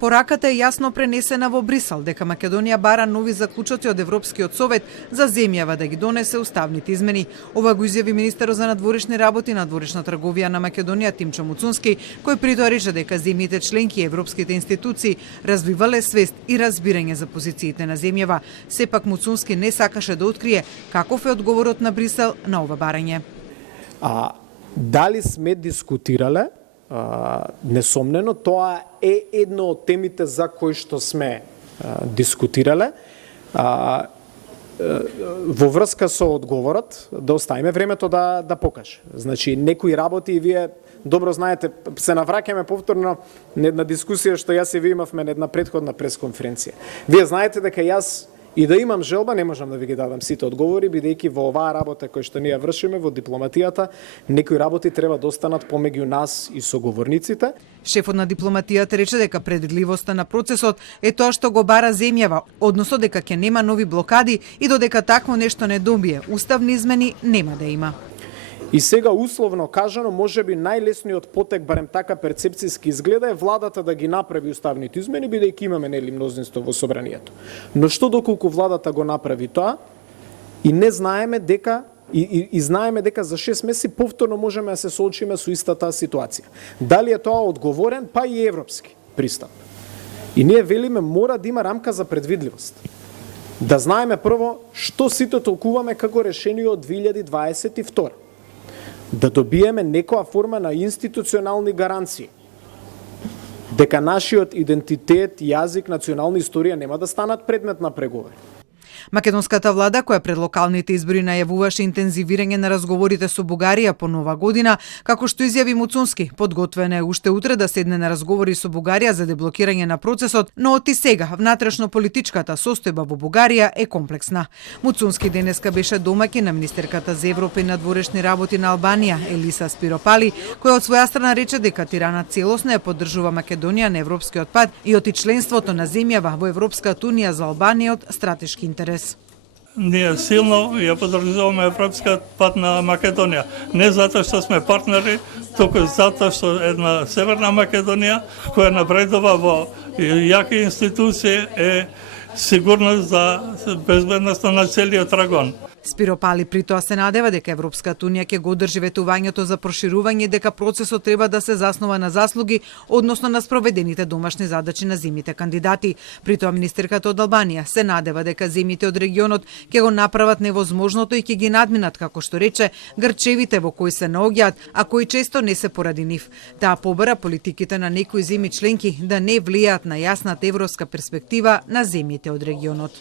Пораката е јасно пренесена во Брисел дека Македонија бара нови заклучоци од Европскиот совет за земјава да ги донесе уставните измени. Ова го изјави министерот за надворешни работи и надворешна трговија на Македонија Тимчо Муцунски, кој при тоа рече дека земјите членки и европските институции развивале свест и разбирање за позициите на земјава. Сепак Муцунски не сакаше да открие каков е одговорот на Брисел на ова барање. Дали сме дискутирале? Несомнено, тоа е една од темите за кои што сме дискутирале. Во врска со одговорот, да оставиме времето да покаже. Значи, некои работи и вие добро знаете, се навраќаме повторно на една дискусија што јас и ви имавме на една претходна пресконференција. Вие знаете дека јас и да имам желба, не можам да ви ги дадам сите одговори, бидејќи во оваа работа која што ние вршиме во дипломатијата, некои работи треба да останат помеѓу нас и соговорниците. Шефот на дипломатијата рече дека предвидливоста на процесот е тоа што го бара земјава, односно дека ќе нема нови блокади и додека такво нешто не добие уставни измени, нема да има. И сега условно кажано, можеби најлесниот потек, барем така перцепцијски изгледа, е владата да ги направи уставните измени, бидејќи имаме нели мнозинство во собранието. Но што доколку владата го направи тоа и не знаеме дека и знаеме дека за 6 месеци повторно можеме да се соочиме со истата ситуација. Дали е тоа одговорен, па и европски пристап. И ние велиме мора да има рамка за предвидливост. Да знаеме прво што сите толкуваме како решение од 2022. Да добиеме некоја форма на институционални гаранции дека нашиот идентитет, јазик, национална историја нема да станат предмет на преговори. Македонската влада, која пред локалните избори најавуваше интензивирање на разговорите со Бугарија по нова година, како што изјави Муцунски, подготвена е уште утре да седне на разговори со Бугарија за деблокирање на процесот, но од и сега внатрешно политичката состојба во Бугарија е комплексна. Муцунски денеска беше домаќин на министерката за Европа и надворешни работи на Албанија, Елиса Спиропали, која од своја страна рече дека Тирана целосно ја поддржува Македонија на европскиот пат и од членството на земјава во Европската унија за Албанија од стратешки интерес. Ние силно ја поддржуваме европскиот пат на Македонија. Не затоа што сме партнери, туку затоа што една Северна Македонија, која напредува во јаки институции, е сигурност за безбедноста на целиот регион. Спиропали при тоа се надева дека Европската унија ќе го одржи ветувањето за проширување, дека процесот треба да се заснова на заслуги, односно на спроведените домашни задачи на земјите кандидати. При тоа министерката од Албанија се надева дека земјите од регионот ќе го направат невозможното и ќе ги надминат, како што рече, грчевите во кои се наоѓаат, а кои често не се поради нив. Таа побара политиките на некои земји членки да не влијаат на јасната европска перспектива на земјите од регионот.